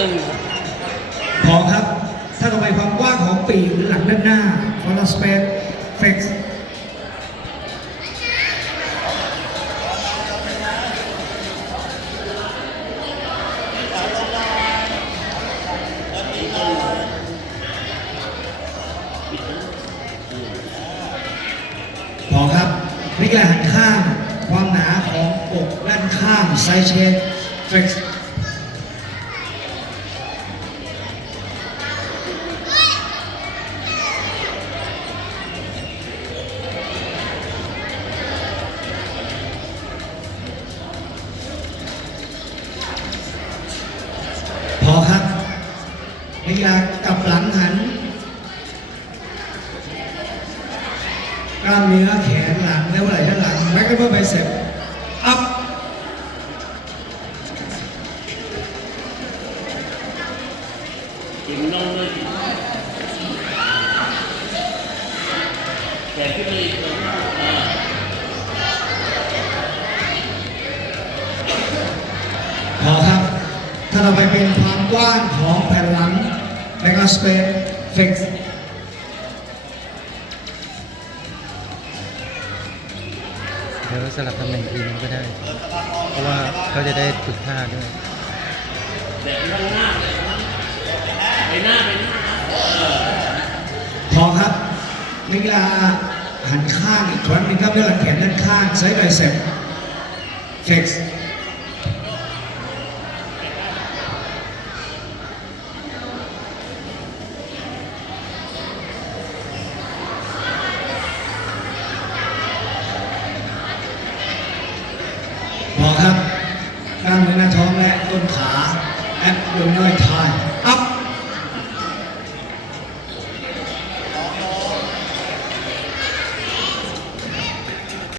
ตึงครับพอครับ ถ้าต่อไปความกว้างของปีกหรือหลังด้านหน้า c o r s p a c e flex พอครับนักกีฬาหันข้าง ความหนาของอกด้านข้างไซเชน flex พ นักกีฬากลับหลังหัน กล้ามเนื้อแขนหลังและไหล่ด้านหลังแม็กซ์เบอร์ไบเซ็ปอัพจิ้มนมเลยแขนขึ้นเลยอ่าพอครับ ถ้าเราไปเป็นความกว้างของแผ่นหลัง แล้วก็สเปซเฟกซ์เดี๋ยวสลับตำแหน่งทีนึงก็ได้ เพราะว่าเขาจะได้ฝึกท่าด้วยแต่ข้างหน้าเลยไปหน้าไปหน้าพอครับนักกีฬาหันข้างอีกครั้งหนึงครับด้วยหลังแขนด้านข้างไซส์ไบเซ็ปเฟกซ์ พอครับกล้ามเนื้อหน้าท้องและต้นขาแอปโดมิโนท